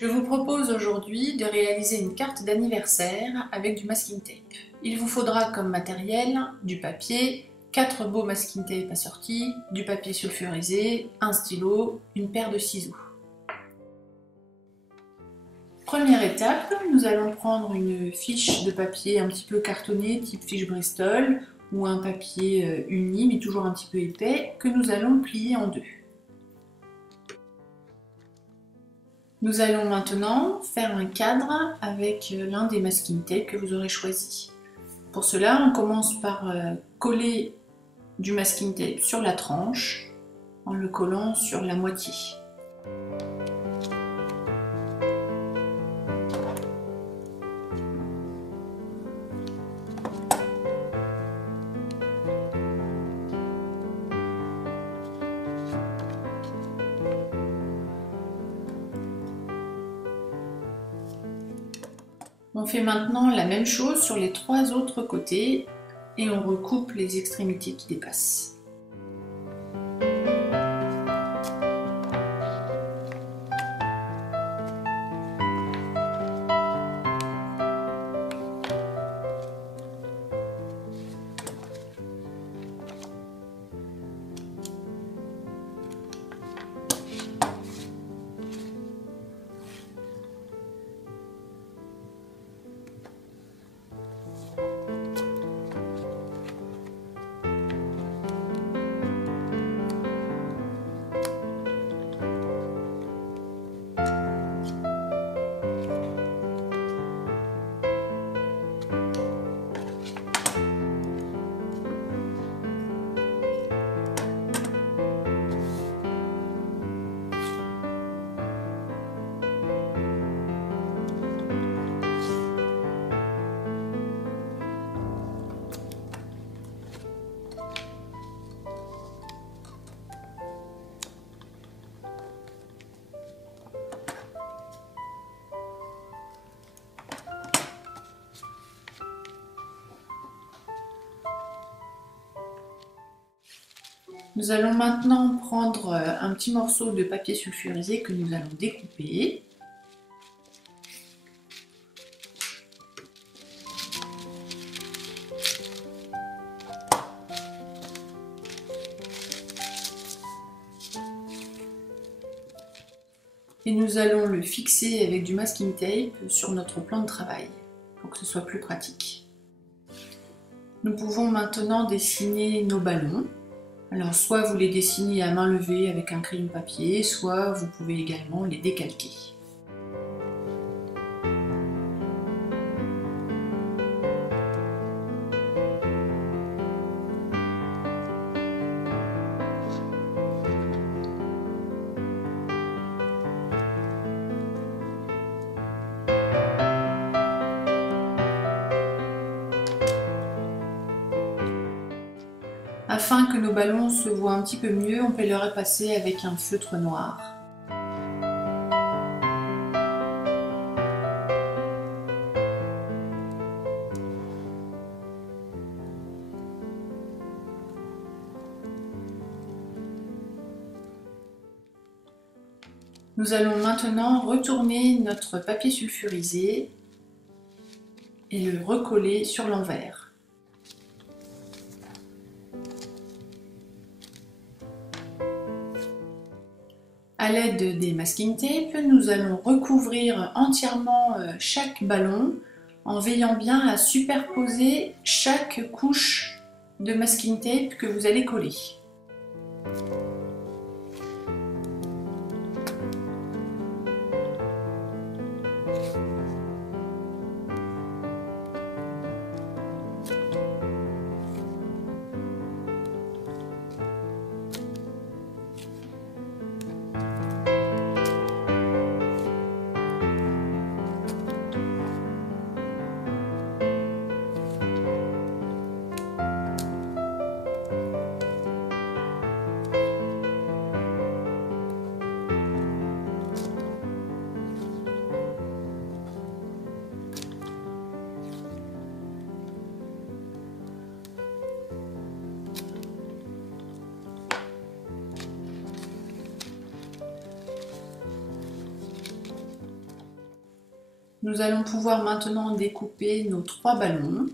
Je vous propose aujourd'hui de réaliser une carte d'anniversaire avec du masking tape. Il vous faudra comme matériel du papier, 4 beaux masking tape assortis, du papier sulfurisé, un stylo, une paire de ciseaux. Première étape, nous allons prendre une fiche de papier un petit peu cartonné, type fiche Bristol, ou un papier uni, mais toujours un petit peu épais, que nous allons plier en deux. Nous allons maintenant faire un cadre avec l'un des masking tape que vous aurez choisi. Pour cela, on commence par coller du masking tape sur la tranche en le collant sur la moitié. On fait maintenant la même chose sur les 3 autres côtés et on recoupe les extrémités qui dépassent. Nous allons maintenant prendre un petit morceau de papier sulfurisé que nous allons découper. Et nous allons le fixer avec du masking tape sur notre plan de travail pour que ce soit plus pratique. Nous pouvons maintenant dessiner nos ballons. Alors soit vous les dessinez à main levée avec un crayon papier, soit vous pouvez également les décalquer. Afin que nos ballons se voient un petit peu mieux, on peut les repasser avec un feutre noir. Nous allons maintenant retourner notre papier sulfurisé et le recoller sur l'envers. À l'aide des masking tape, nous allons recouvrir entièrement chaque ballon en veillant bien à superposer chaque couche de masking tape que vous allez coller. Nous allons pouvoir maintenant découper nos 3 ballons.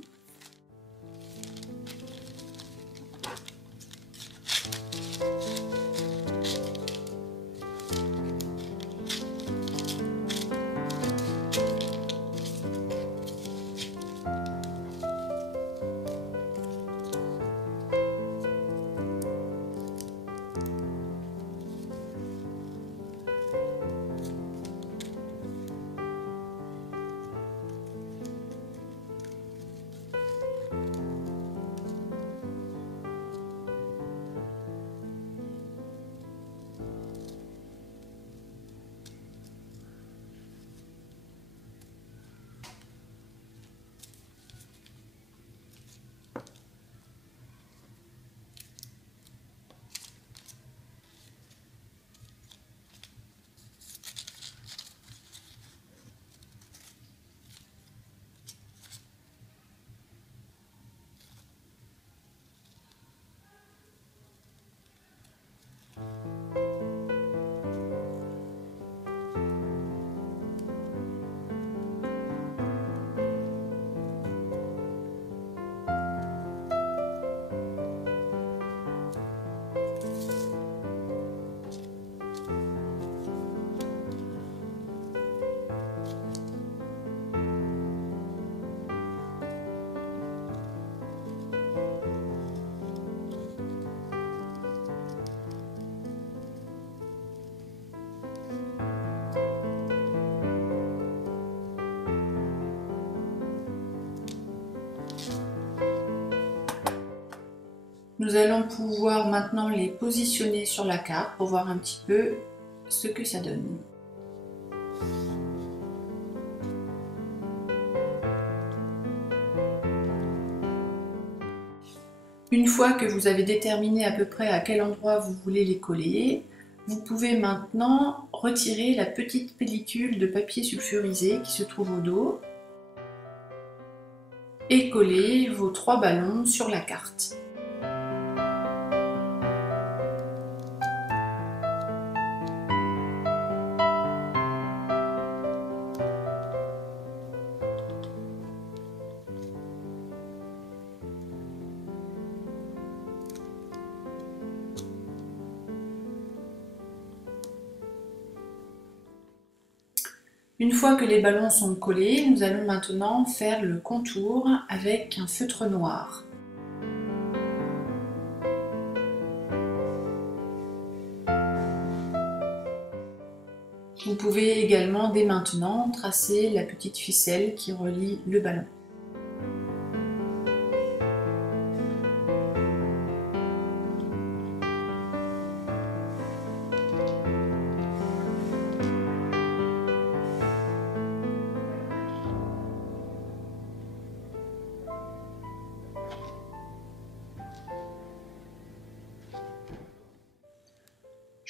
Nous allons pouvoir maintenant les positionner sur la carte pour voir un petit peu ce que ça donne. Une fois que vous avez déterminé à peu près à quel endroit vous voulez les coller, vous pouvez maintenant retirer la petite pellicule de papier sulfurisé qui se trouve au dos et coller vos 3 ballons sur la carte. Une fois que les ballons sont collés, nous allons maintenant faire le contour avec un feutre noir. Vous pouvez également dès maintenant tracer la petite ficelle qui relie le ballon.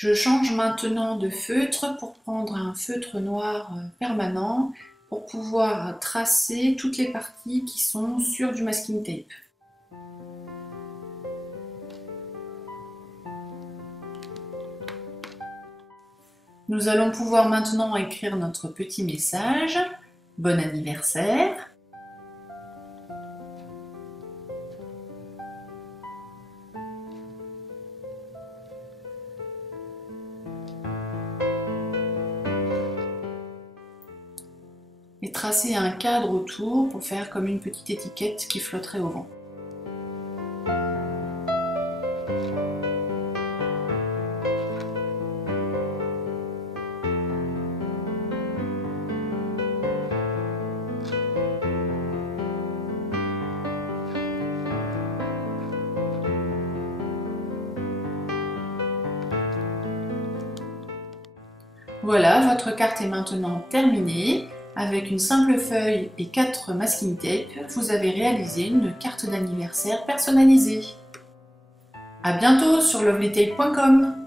Je change maintenant de feutre pour prendre un feutre noir permanent pour pouvoir tracer toutes les parties qui sont sur du masking tape. Nous allons pouvoir maintenant écrire notre petit message. Bon anniversaire! Et tracer un cadre autour pour faire comme une petite étiquette qui flotterait au vent. Voilà, votre carte est maintenant terminée. Avec une simple feuille et 4 masking tape, vous avez réalisé une carte d'anniversaire personnalisée. À bientôt sur lovelytape.com.